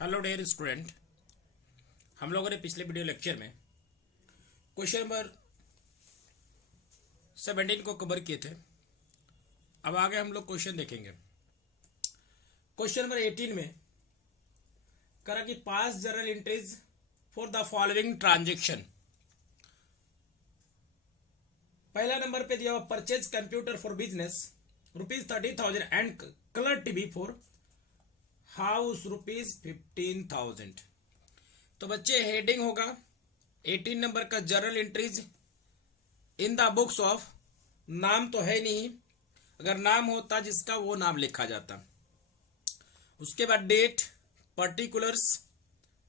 Hello dear student, हम लोगों ने पिछले वीडियो लेक्चर में क्वेश्चन नंबर 17 को कवर किए थे। अब आगे हम लोग क्वेश्चन देखेंगे। क्वेश्चन नंबर 18 में करा कि पास journal entries for the following transaction. पहला नंबर पे दिया हुआ purchase computer for business ₹30,000 and colour TV for house ₹15,000। तो बच्चे हेडिंग होगा 18 नंबर का journal entries in the books of. नाम तो है नहीं, अगर नाम होता जिसका वो नाम लिखा जाता। उसके बाद date, particulars,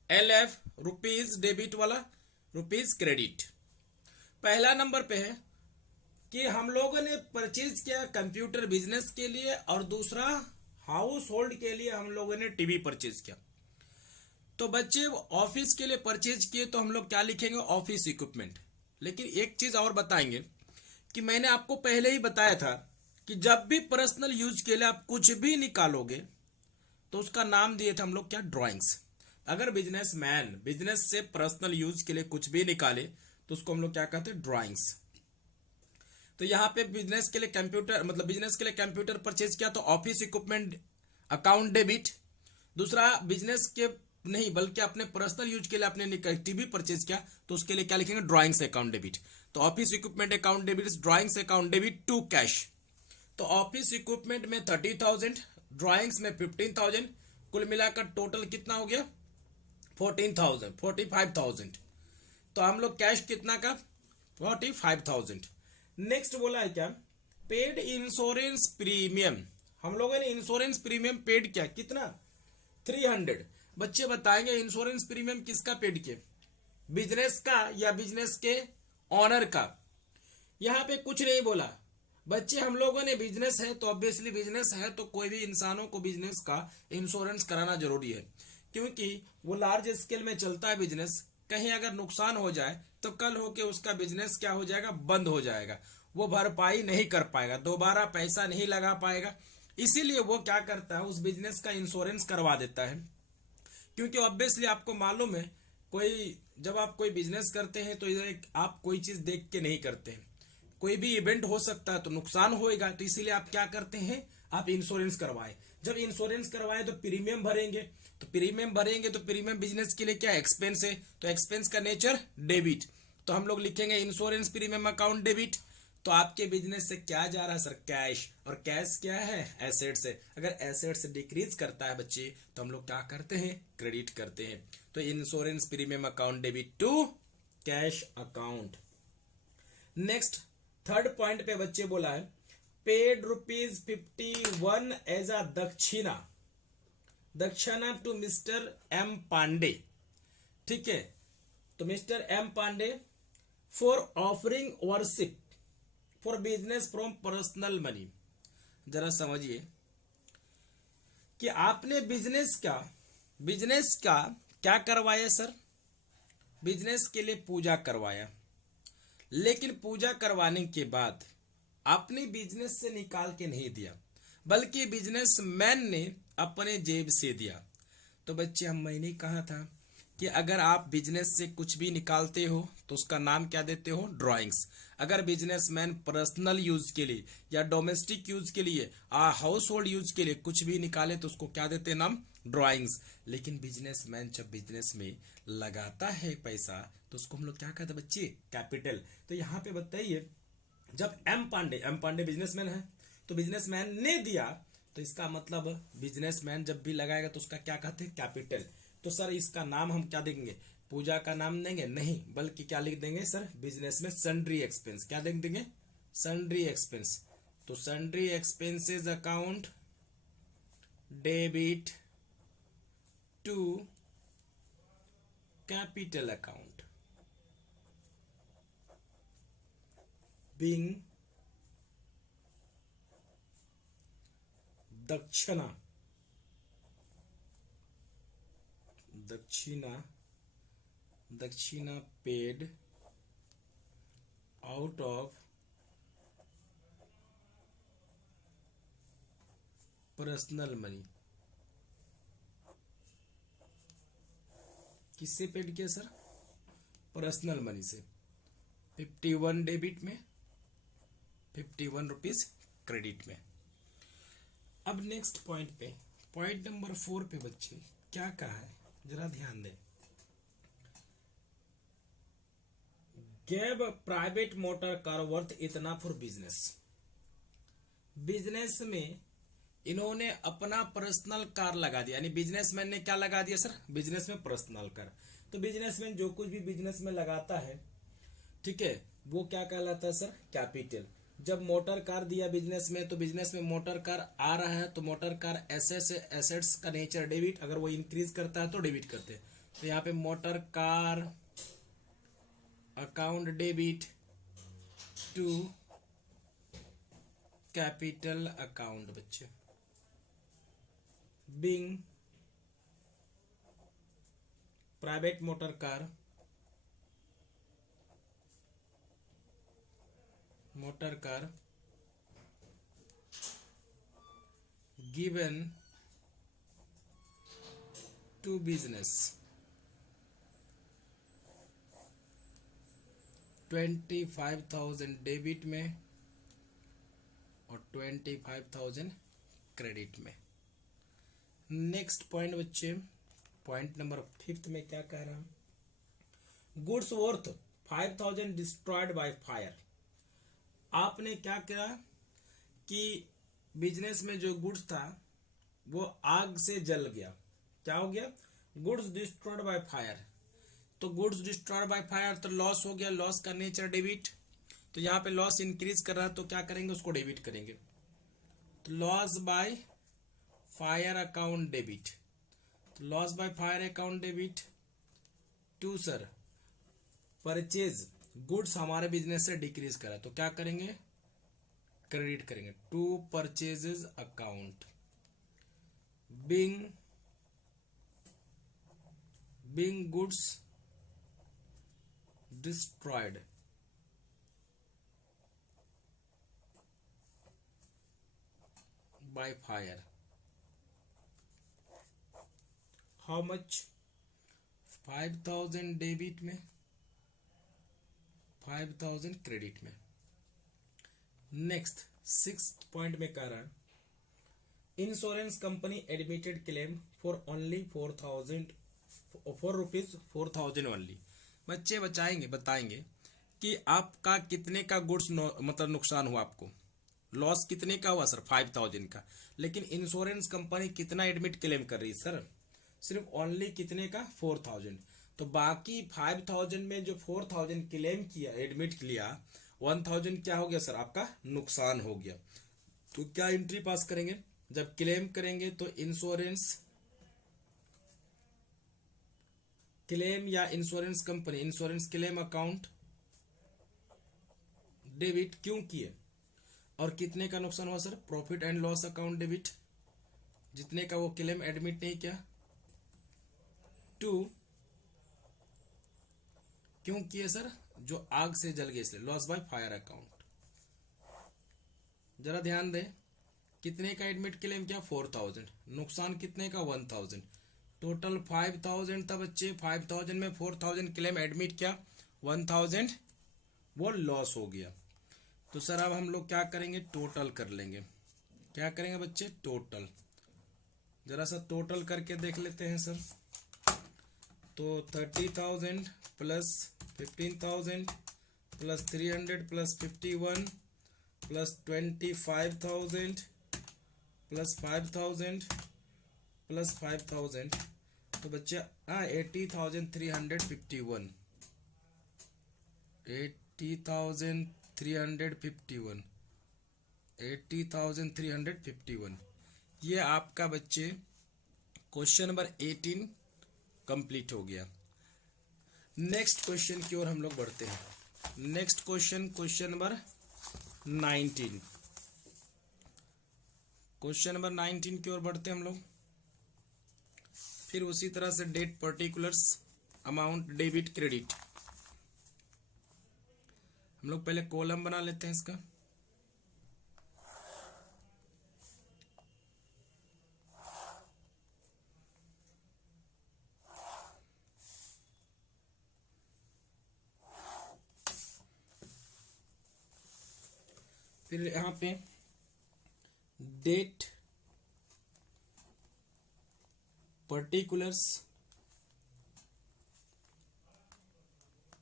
LF rupees debit वाला, रुपीज क्रेडिट। पहला नंबर पे है कि हम लोगों ने परचेज किया कंप्यूटर बिजनेस के लिए, और दूसरा हाउस होल्ड के लिए हम लोगों ने टीवी परचेज किया। तो बच्चे ऑफिस के लिए परचेज किए तो हम लोग क्या लिखेंगे? Office equipment. लेकिन एक चीज और बताएंगे कि मैंने आपको पहले ही बताया था कि जब भी पर्सनल यूज के लिए आप कुछ भी निकालोगे तो उसका नाम दिए थे हम लोग क्या? ड्राइंग्स। अगर बिजनेसमैन बिजनेस से पर्सनल यूज के लिए कुछ भी निकाले तो उसको हम लोग क्या कहते हैं? ड्राइंग्स। तो यहाँ पे बिजनेस के लिए कंप्यूटर बिजनेस के लिए कंप्यूटर परचेज किया तो ऑफिस इक्विपमेंट अकाउंट डेबिट। दूसरा बिजनेस के नहीं बल्कि अपने पर्सनल यूज के लिए आपने टीवी परचेज किया तो उसके लिए क्या लिखेंगे? Drawings account debit. तो office equipment account debit, drawings account debit to cash. तो ऑफिस इक्विपमेंट में 30,000, ड्राइंग्स में 15,000, कुल मिलाकर टोटल कितना हो गया? 45,000। तो हम लोग कैश कितना का? 45,000। नेक्स्ट बोला है क्या? Paid insurance premium. हम लोगों ने इंश्योरेंस प्रीमियम पेड किया कितना? 300। बच्चे बताएंगे इंश्योरेंस प्रीमियम किसका पेड किए? बिजनेस का या बिजनेस के ऑनर का? यहां पे कुछ नहीं बोला। बच्चे हम लोगों ने बिजनेस है तो ऑब्वियसली बिजनेस है तो कोई भी इंसानों को बिजनेस का इंश्योरेंस कराना जरूरी है, क्योंकि वो लार्ज स्केल में चलता है बिजनेस। कहीं अगर नुकसान हो जाए तो कल होके उसका बिजनेस क्या हो जाएगा? बंद हो जाएगा। वो भरपाई नहीं कर पाएगा, दोबारा पैसा नहीं लगा पाएगा। इसीलिए वो क्या करता है? उस बिजनेस का इंश्योरेंस करवा देता है। क्योंकि ऑब्वियसली आपको मालूम है, जब आप कोई बिजनेस करते हैं तो आप कोई चीज देख के नहीं करते हैं। कोई भी इवेंट हो सकता है तो नुकसान होएगा, तो इसीलिए आप क्या करते हैं? आप इंश्योरेंस करवाएं। जब इंश्योरेंस करवाएं तो प्रीमियम भरेंगे, तो प्रीमियम बिजनेस के लिए क्या? एक्सपेंस है। तो एक्सपेंस का नेचर डेबिट। तो हम लोग लिखेंगे इंश्योरेंस प्रीमियम अकाउंट डेबिट। तो आपके बिजनेस से क्या जा रहा है सर? कैश। और कैश क्या है? एसेट से। अगर एसेट से डिक्रीज करता है बच्चे तो हम लोग क्या करते हैं? क्रेडिट करते हैं। तो insurance premium account debit to cash account. Next third point पे बच्चे बोला है पेड ₹51 एज अ दक्षिणा टू मिस्टर M पांडे। ठीक है, तो mister M Pandey for offering worship for business from personal money. जरा समझिए कि आपने बिजनेस का क्या करवाया सर? बिजनेस के लिए पूजा करवाया, लेकिन पूजा करवाने के बाद आपने बिजनेस से निकाल के नहीं दिया, बल्कि बिजनेसमैन ने अपने जेब से दिया। तो बच्चे मैंने कहा था कि अगर आप बिजनेस से कुछ भी निकालते हो तो उसका नाम क्या देते हो? ड्राइंग्स। अगर बिजनेसमैन पर्सनल यूज के लिए या डोमेस्टिक यूज के लिए हाउस होल्ड यूज के लिए कुछ भी निकाले तो उसको क्या देते हैं? नाम ड्राइंग्स। लेकिन बिजनेसमैन जब बिजनेस में लगाता है पैसा तो उसको हम लोग क्या कहते हैं बच्चे? कैपिटल। तो यहाँ पे बताइए, जब M पांडे बिजनेसमैन है तो बिजनेसमैन ने दिया, तो इसका मतलब बिजनेसमैन जब भी लगाएगा तो उसका क्या कहते हैं? कैपिटल। तो सर इसका नाम हम क्या देंगे? पूजा का नाम देंगे? नहीं, बल्कि क्या लिख देंगे सर? बिजनेस में सन्ड्री एक्सपेंस। क्या लिख देंगे? Sundry expense. तो sundry expenses account debit to capital account being dakshina paid out of personal money. किससे पेड किया सर? पर्सनल मनी से। 51 डेबिट में, 51 रुपीज क्रेडिट में। अब नेक्स्ट पॉइंट पे, पॉइंट नंबर 4 पे बच्चे क्या कहा है जरा ध्यान दें। Gave private motor car worth इतना फॉर बिजनेस। बिजनेस में इन्होंने अपना पर्सनल कार लगा दिया, यानी बिजनेसमैन ने क्या लगा दिया सर? बिजनेस में पर्सनल कार। तो बिजनेसमैन जो कुछ भी बिजनेस में लगाता है, ठीक है, वो क्या कहलाता है सर? कैपिटल। जब मोटर कार दिया बिजनेस में, तो बिजनेस में मोटर कार आ रहा है, तो मोटर कार एसेट्स का नेचर डेबिट, अगर वो इंक्रीज करता है तो डेबिट करते हैं। तो यहाँ पे motor car account debit to capital account बच्चे। Being private motor car given to business 25,000 debit में और 25,000 क्रेडिट में। नेक्स्ट पॉइंट बच्चे, पॉइंट नंबर 5 में क्या कह रहा है? Goods worth 5,000 destroyed by fire. आपने क्या किया कि बिजनेस में जो गुड्स था वो आग से जल गया। क्या हो गया? Goods destroyed by fire. तो गुड्स डिस्ट्रॉयड बाय फायर तो लॉस हो गया, लॉस का नेचर डेबिट। तो यहाँ पे लॉस इंक्रीज कर रहा है, तो क्या करेंगे? उसको डेबिट करेंगे। तो loss by fire account debit. तो loss by fire account debit to sir purchase goods हमारे बिजनेस से डिक्रीज करा, तो क्या करेंगे? क्रेडिट करेंगे to purchases account. Being goods destroyed by fire, how much? 5,000 debit में, 5,000 क्रेडिट में। नेक्स्ट 6th पॉइंट में कह रहा है insurance company admitted claim for only 4,000 only. बच्चे बताएंगे कि आपका कितने का गुड्स मतलब नुकसान हुआ, आपको लॉस कितने का हुआ सर? 5,000 का। लेकिन इंश्योरेंस कंपनी कितना एडमिट क्लेम कर रही है सर? सिर्फ ओनली कितने का? 4,000। तो बाकी 5,000 में जो 4,000 क्लेम किया, एडमिट किया, 1,000 क्या हो गया सर? आपका नुकसान हो गया। तो क्या एंट्री पास करेंगे? जब क्लेम करेंगे तो इंश्योरेंस क्लेम या insurance company insurance claim account debit क्यों किए, और कितने का नुकसान हुआ sir? Profit and loss account debit, जितने का वो क्लेम एडमिट नहीं किया, टू क्यों किए सर? जो आग से जल गए, इसलिए लॉस बाय फायर अकाउंट। जरा ध्यान दें, कितने का एडमिट क्लेम किया? 4,000। नुकसान कितने का? 1,000। टोटल 5,000 था बच्चे। 5,000 में 4,000 क्लेम एडमिट किया, 1,000 वो लॉस हो गया। तो सर अब हम लोग क्या करेंगे? टोटल कर लेंगे। क्या करेंगे बच्चे? टोटल। जरा सा टोटल करके देख लेते हैं सर। तो 30,000 plus 15,000 plus 300 plus 51 plus 25,000 plus 5,000 plus 5,000, तो बच्चे 80,351 80,351 80,351। ये आपका बच्चे क्वेश्चन नंबर 18 कंप्लीट हो गया। नेक्स्ट क्वेश्चन की ओर हम लोग बढ़ते हैं। Next question number 19। Question number 19 की ओर बढ़ते हैं हम लोग। फिर उसी तरह से date particulars amount debit credit. हम लोग पहले कॉलम बना लेते हैं इसका। फिर यहाँ पे date particulars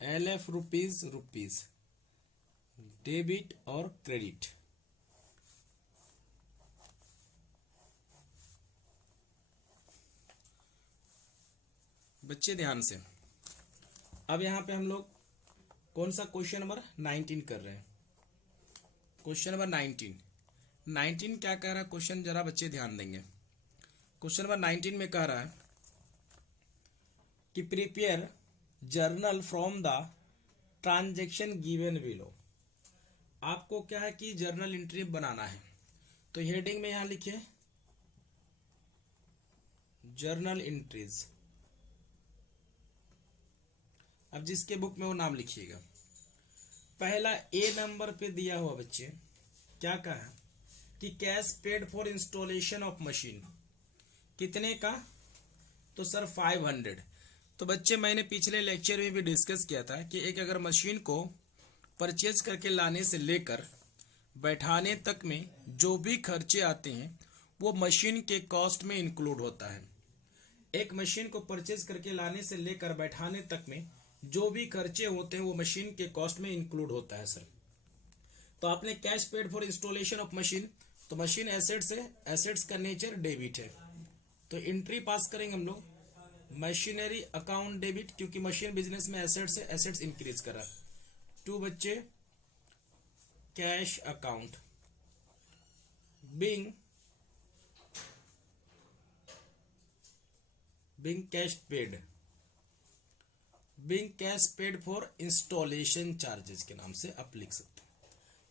LF rupees debit और क्रेडिट। बच्चे ध्यान से, अब यहां पे हम लोग कौन सा क्वेश्चन नंबर 19 कर रहे हैं। क्वेश्चन नंबर 19 क्या कह रहा है क्वेश्चन, जरा बच्चे ध्यान देंगे। क्वेश्चन नंबर 19 में कह रहा है कि prepare journal from the transaction given below. आपको क्या है कि जर्नल एंट्री बनाना है, तो हेडिंग में यहां लिखिए जर्नल एंट्रीज। अब जिसके बुक में वो नाम लिखिएगा। पहला ए नंबर पे दिया हुआ बच्चे क्या कहा कि cash paid for installation of machine, कितने का, तो सर 500। तो बच्चे मैंने पिछले लेक्चर में भी डिस्कस किया था कि एक अगर मशीन को परचेज करके लाने से लेकर बैठाने तक में जो भी खर्चे आते हैं वो मशीन के कॉस्ट में इंक्लूड होता है। एक मशीन को परचेज करके लाने से लेकर बैठाने तक में जो भी खर्चे होते हैं वो मशीन के कॉस्ट में इंक्लूड होता है सर। तो आपने cash paid for installation of machine, तो मशीन एसेट्स है, एसेट्स का नेचर डेबिट है, तो एंट्री पास करेंगे हम लोग मशीनरी अकाउंट डेबिट, क्योंकि मशीन बिजनेस में एसेट्स है, एसेट्स इंक्रीज कर रहा है। टू बच्चे cash account being cash paid, being cash paid for installation charges के नाम से आप लिख सकते हैं।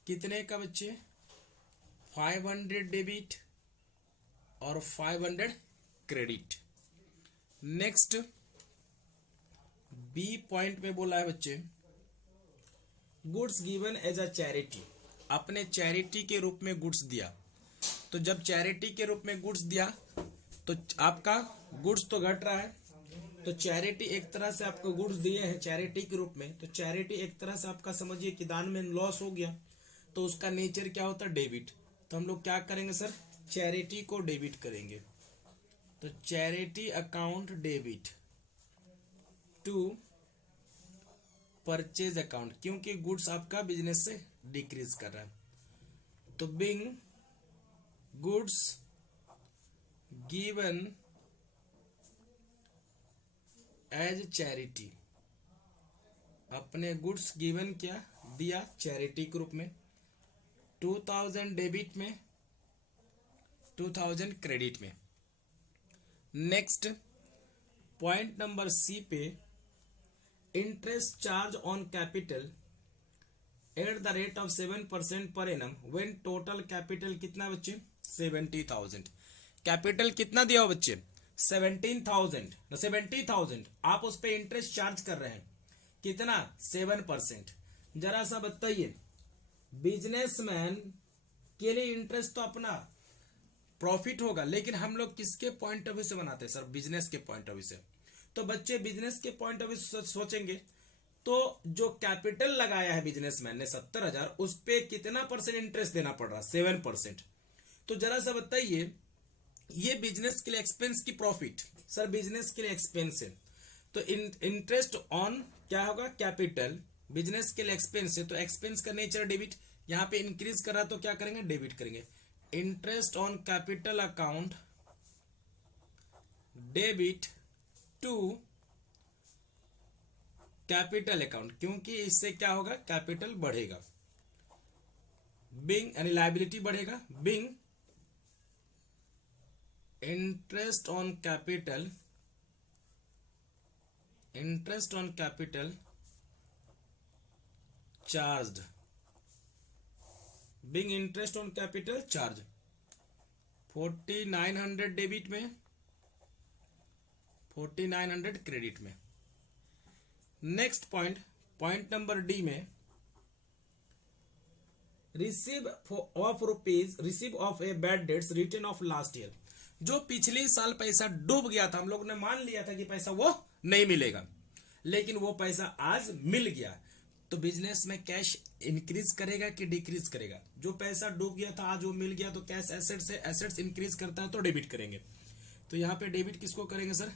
कितने का बच्चे 500 डेबिट और 500 क्रेडिट। नेक्स्ट बी पॉइंट में बोला है बच्चे goods given as a charity, आपने चैरिटी के रूप में गुड्स दिया। तो जब चैरिटी के रूप में गुड्स दिया तो आपका गुड्स तो घट रहा है, तो चैरिटी एक तरह से आपको गुड्स दिए हैं चैरिटी के रूप में, तो चैरिटी एक तरह से आपका समझिए कि दान में लॉस हो गया, तो उसका नेचर क्या होता है डेबिट। तो हम लोग क्या करेंगे सर, चैरिटी को डेबिट करेंगे। तो charity account debit to purchase account, क्योंकि गुड्स आपका बिजनेस से डिक्रीज कर रहा है। तो being goods given as charity, अपने गुड्स गिवन क्या दिया चैरिटी के रूप में, 2000 डेबिट में 2000 क्रेडिट में। नेक्स्ट पॉइंट नंबर सी पे interest charge on capital at the rate of 7% per annum when total capital कितना बच्चे 70,000। कैपिटल कितना दिया हो बच्चे 70,000, आप उस पे इंटरेस्ट चार्ज कर रहे हैं कितना 7%। जरा सा बताइए बिजनेसमैन के लिए इंटरेस्ट तो अपना प्रॉफिट होगा, लेकिन हम लोग किसके पॉइंट ऑफ व्यू से बनाते हैं सर, बिजनेस के पॉइंट ऑफ व्यू से। तो बच्चे बिजनेस के पॉइंट ऑफ व्यू से सोचेंगे तो जो कैपिटल लगाया है बिजनेसमैन ने 70,000, उस पे कितना परसेंट इंटरेस्ट देना पड़ रहा 7%। तो जरा सा बताइए ये बिजनेस के लिए एक्सपेंस की प्रॉफिट, सर बिजनेस के लिए एक्सपेंस है, तो इंटरेस्ट ऑन क्या होगा कैपिटल, बिजनेस के लिए एक्सपेंस है, तो एक्सपेंस का नेचर डेबिट, यहां पे इंक्रीज कर रहा तो क्या करेंगे डेबिट करेंगे। Interest on capital account debit to capital account, क्योंकि इससे क्या होगा कैपिटल बढ़ेगा, बिंग यानी लायबिलिटी बढ़ेगा, being interest on capital charged, being interest on capital charge 4900 debit में 4900 क्रेडिट में। नेक्स्ट पॉइंट नंबर डी में receive of a bad debts return of last year, जो पिछले साल पैसा डूब गया था, हम लोग ने मान लिया था कि पैसा वो नहीं मिलेगा, लेकिन वो पैसा आज मिल गया, तो बिजनेस में कैश इंक्रीज करेगा कि डिक्रीज करेगा? जो पैसा डूब गया था आज वो मिल गया, तो कैश एसेट्स है, एसेट्स इंक्रीज करता है तो डेबिट करेंगे। तो यहाँ पे डेबिट किसको करेंगे सर?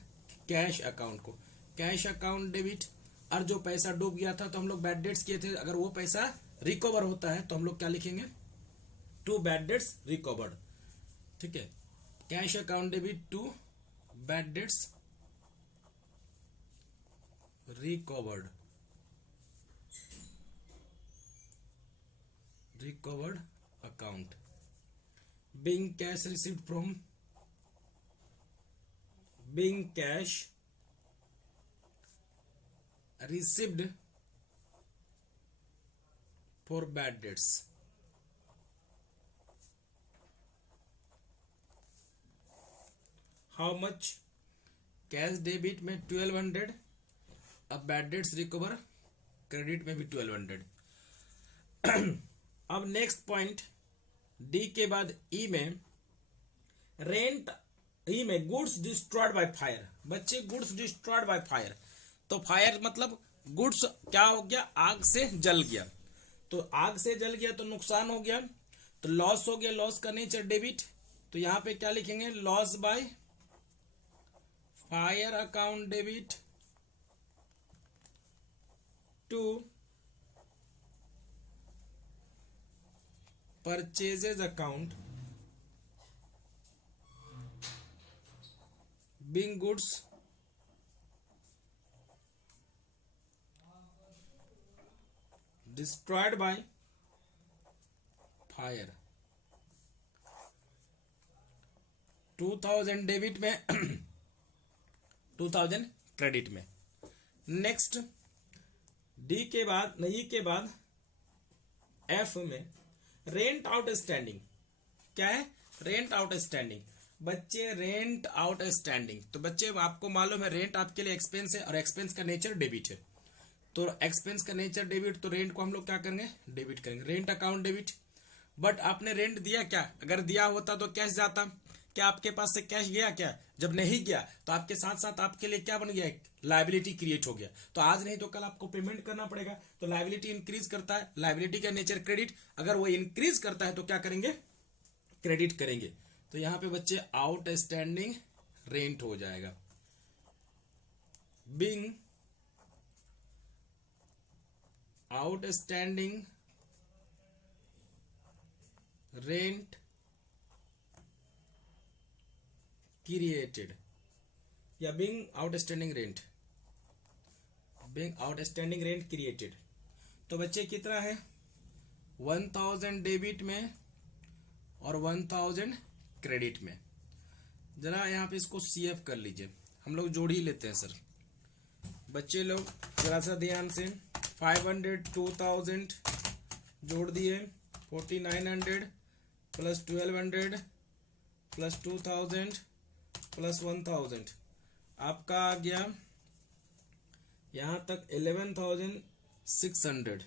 कैश अकाउंट को। Cash account debit. और जो पैसा डूब गया था तो हम लोग बैड डेट्स किए थे, अगर वो पैसा रिकवर होता है तो हम लोग क्या लिखेंगे? To bad debts recovered. ठीक है, cash account debit to bad debts recovered. recovered account. Being cash received from, being cash received for bad debts. How much? Cash debit में 1200, अब बैड डेट्स रिकवर क्रेडिट में भी 1200। अब next point D के बाद ई में रेंट, ई में goods destroyed by fire. बच्चे गुड्स डिस्ट्रॉयड बाय फायर, तो फायर मतलब गुड्स क्या हो गया? आग से जल गया। तो आग से जल गया तो नुकसान हो गया, तो लॉस हो गया। लॉस का नेचर डेबिट, तो यहां पे क्या लिखेंगे? Loss by fire account debit to purchases account being goods destroyed by fire. 2000 debit में 2000 क्रेडिट में। नेक्स्ट डी के बाद, नहीं के बाद एफ में रेंट आउट स्टैंडिंग। क्या है? Rent out standing. बच्चे रेंट आउट स्टैंडिंग, तो बच्चे आपको मालूम है रेंट आपके लिए एक्सपेंस है और एक्सपेंस का नेचर डेबिट है। तो एक्सपेंस का नेचर डेबिट, तो रेंट को हम लोग क्या करेंगे? डेबिट करेंगे। Rent account debit. बट आपने रेंट दिया क्या? अगर दिया होता तो कैश जाता, क्या आपके पास से कैश गया? क्या जब नहीं गया तो आपके साथ साथ आपके लिए क्या बन गया? लायबिलिटी क्रिएट हो गया। तो आज नहीं तो कल आपको पेमेंट करना पड़ेगा। तो लायबिलिटी इंक्रीज करता है, लायबिलिटी का नेचर क्रेडिट, अगर वो इंक्रीज करता है तो क्या करेंगे? क्रेडिट करेंगे। तो यहां पे बच्चे आउटस्टैंडिंग रेंट हो जाएगा। बिंग आउटस्टैंडिंग रेंट क्रिएटेड, या being outstanding rent, being outstanding rent created. तो बच्चे कितना है? 1000 डेबिट में और 1000 क्रेडिट में। जरा यहाँ पे इसको सीएफ कर लीजिए, हम लोग जोड़ ही लेते हैं सर। बच्चे लोग जरा सा ध्यान से, 500 2000 जोड़ दिए, 4900 प्लस 1200 प्लस 2000 प्लस 1000, आपका आ गया यहां तक 11,600।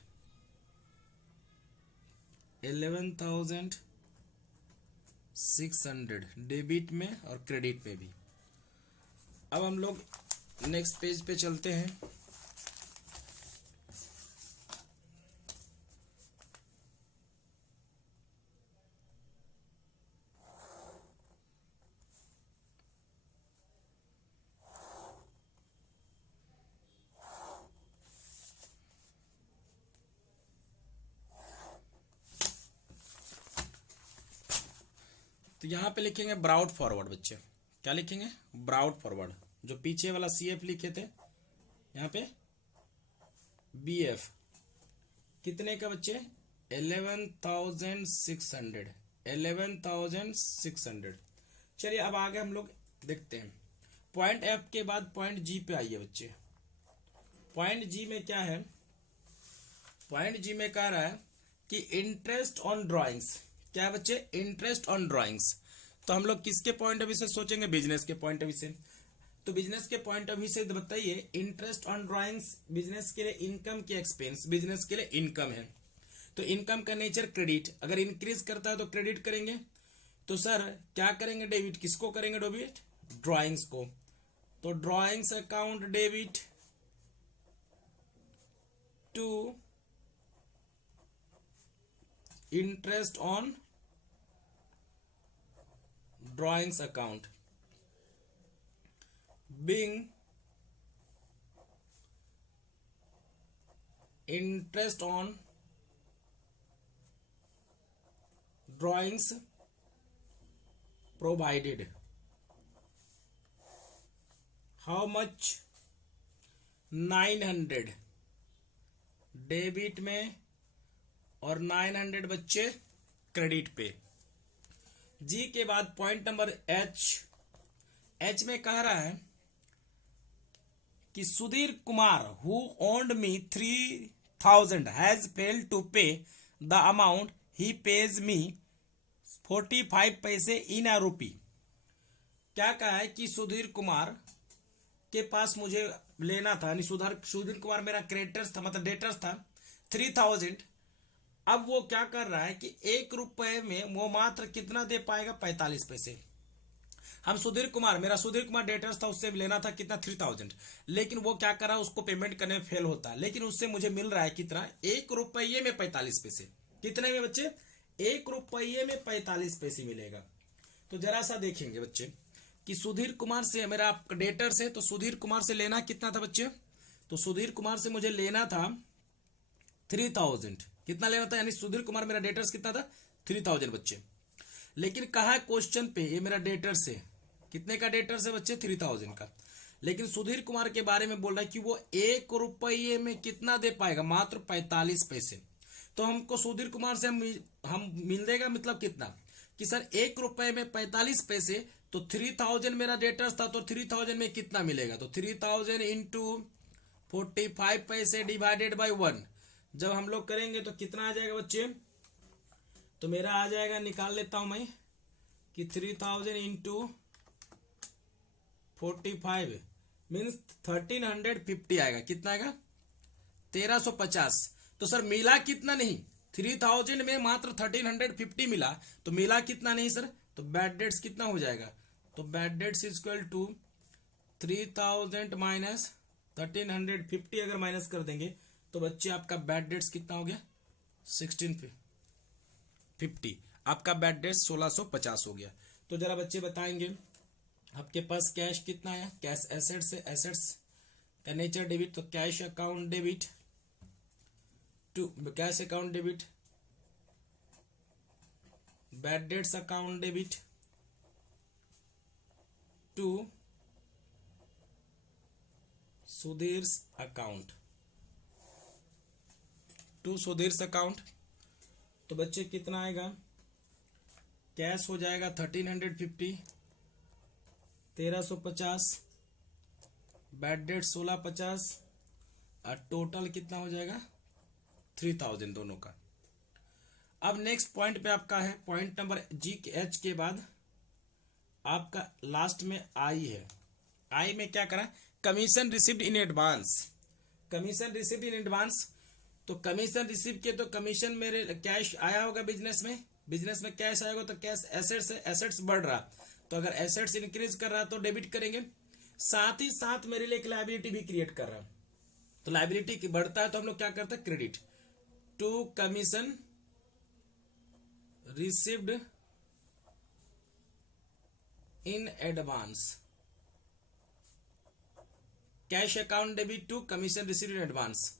11,600 डेबिट में और क्रेडिट में भी। अब हम लोग नेक्स्ट पेज पे चलते हैं। तो यहां पे लिखेंगे ब्राउट फॉरवर्ड। बच्चे क्या लिखेंगे? Brought forward. जो पीछे वाला सीएफ लिखे थे यहां पे बीएफ कितने का बच्चे? 11,600। 11,600। चलिए अब आगे हम लोग देखते हैं। पॉइंट एफ के बाद पॉइंट जी पे आइए बच्चे। पॉइंट जी में क्या है? पॉइंट जी में कह रहा है कि इंटरेस्ट ऑन ड्राइंग्स। क्या बच्चे? Interest on drawings. तो हम लोग किसके पॉइंट ऑफ व्यू से सोचेंगे? बिजनेस के पॉइंट ऑफ व्यू से। तो बिजनेस के पॉइंट ऑफ व्यू से बताइए, इंटरेस्ट ऑन ड्राइंग्स बिजनेस के लिए इनकम की एक्सपेंस, बिजनेस के लिए इनकम है। तो इनकम का नेचर क्रेडिट, अगर इंक्रीज करता है तो क्रेडिट करेंगे। तो सर क्या करेंगे? डेबिट। किसको करेंगे डेबिट? ड्राइंग्स को। तो drawings account debit to interest on drawings account being interest on drawings provided, how much 900 debit में और 900 बच्चे क्रेडिट पे। जी के बाद पॉइंट नंबर एच में कह रहा है कि Sudhir Kumar who owed me 3000 has failed to pay the amount he pays me 45 पैसे इन अ रूपी। क्या कहा है कि सुधीर कुमार के पास मुझे लेना था, यानी सुधीर कुमार मेरा क्रेडिटर्स था, मतलब डेटर्स था 3000। अब वो क्या कर रहा है कि 1 रुपए में वो मात्र कितना दे पाएगा, 45 पैसे। हम सुधीर कुमार डेटर्स था, उससे लेना था कितना 3000, लेकिन वो क्या कर रहा है, उसको पेमेंट करने में फेल होता है, लेकिन उससे मुझे मिल रहा है कितना, 1 रुपये में 45 पैसे। कितने में बच्चे, 1 रुपये में 45 पैसे मिलेगा। तो जरा सा देखेंगे बच्चे कि सुधीर कुमार से मेरा डेटर से, तो सुधीर कुमार से लेना कितना था बच्चे, तो सुधीर कुमार से मुझे लेना था 3000। कितना लेना था, यानी सुधीर कुमार मेरा डेटर्स कितना था 3000 बच्चे। लेकिन कहा है क्वेश्चन पे, ये मेरा डेटर्स है, कितने का डेटर्स है बच्चे 3000 का, लेकिन सुधीर कुमार के बारे में बोल रहा है कि वो 1 रुपये में कितना दे पाएगा, मात्र 45 पैसे। तो हमको सुधीर कुमार से हम मिल देगा, मतलब कितना कि सर 1 रुपये में 45 पैसे, तो 3000 मेरा डेटर्स था, तो 3000 में कितना मिलेगा, तो 3000 इंटू 45 पैसे डिवाइडेड बाई 1 जब हम लोग करेंगे तो कितना आ जाएगा बच्चे, तो मेरा आ जाएगा, निकाल लेता हूं मैं कि 3000 इंटू 45 मीन्स 1350 आएगा। कितना आएगा, 1350। तो सर मिला कितना नहीं, 3000 में मात्र 1350 मिला, तो मिला कितना नहीं सर, तो बैड डेट्स कितना हो जाएगा, तो bad debts is equal to 3000 minus 1350 अगर माइनस कर देंगे तो बच्चे आपका बैड डेट्स कितना हो गया 1650, आपका बैड डेट्स 1650 हो गया। तो जरा बच्चे बताएंगे आपके पास कैश कितना है, कैश एसेट्स है, एसेट्स का नेचर डेबिट, तो cash account debit to cash account debit, bad debts account debit to Sudhir's account, to Sudhir's account. तो बच्चे कितना आएगा, कैश हो जाएगा 1350, 1350, बैड डेट 1650 और टोटल कितना हो जाएगा 3000 दोनों का। अब नेक्स्ट पॉइंट पे आपका है पॉइंट नंबर एच के बाद आपका लास्ट में आई है। आई में क्या करा, commission received in advance, commission received in advance. तो कमीशन रिसीव के, तो कमीशन मेरे कैश आया होगा बिजनेस में कैश आएगा, तो कैश एसेट्स है, एसेट्स बढ़ रहा, तो अगर एसेट्स इंक्रीज कर रहा है तो डेबिट करेंगे, साथ ही साथ मेरे लिए एक लायबिलिटी भी क्रिएट कर रहा है, तो लायबिलिटी बढ़ता है तो हम लोग क्या करते हैं credit to commission received in advance, cash account debit to commission received in advance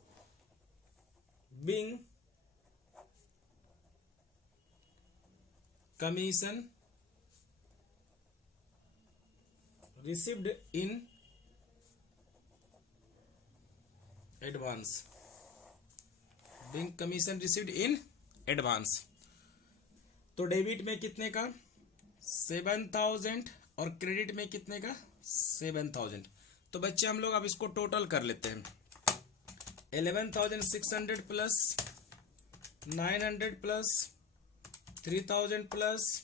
being commission received in advance, being commission received in advance। तो डेबिट में कितने का 7000 और क्रेडिट में कितने का 7000। तो बच्चे हम लोग अब इसको टोटल कर लेते हैं, 11,600 प्लस 900 प्लस 3000 प्लस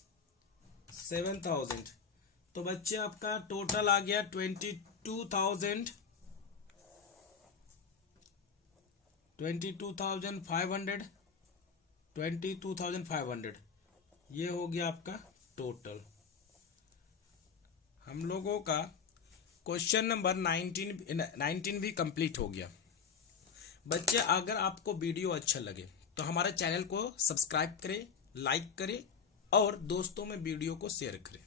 7000, तो बच्चे आपका टोटल आ गया 22,500, 22,500 ये हो गया आपका टोटल। हम लोगों का क्वेश्चन नंबर 19 भी कंप्लीट हो गया। बच्चे अगर आपको वीडियो अच्छा लगे तो तो हमारे चैनल को सब्सक्राइब करें, लाइक करें और दोस्तों में वीडियो को शेयर करें।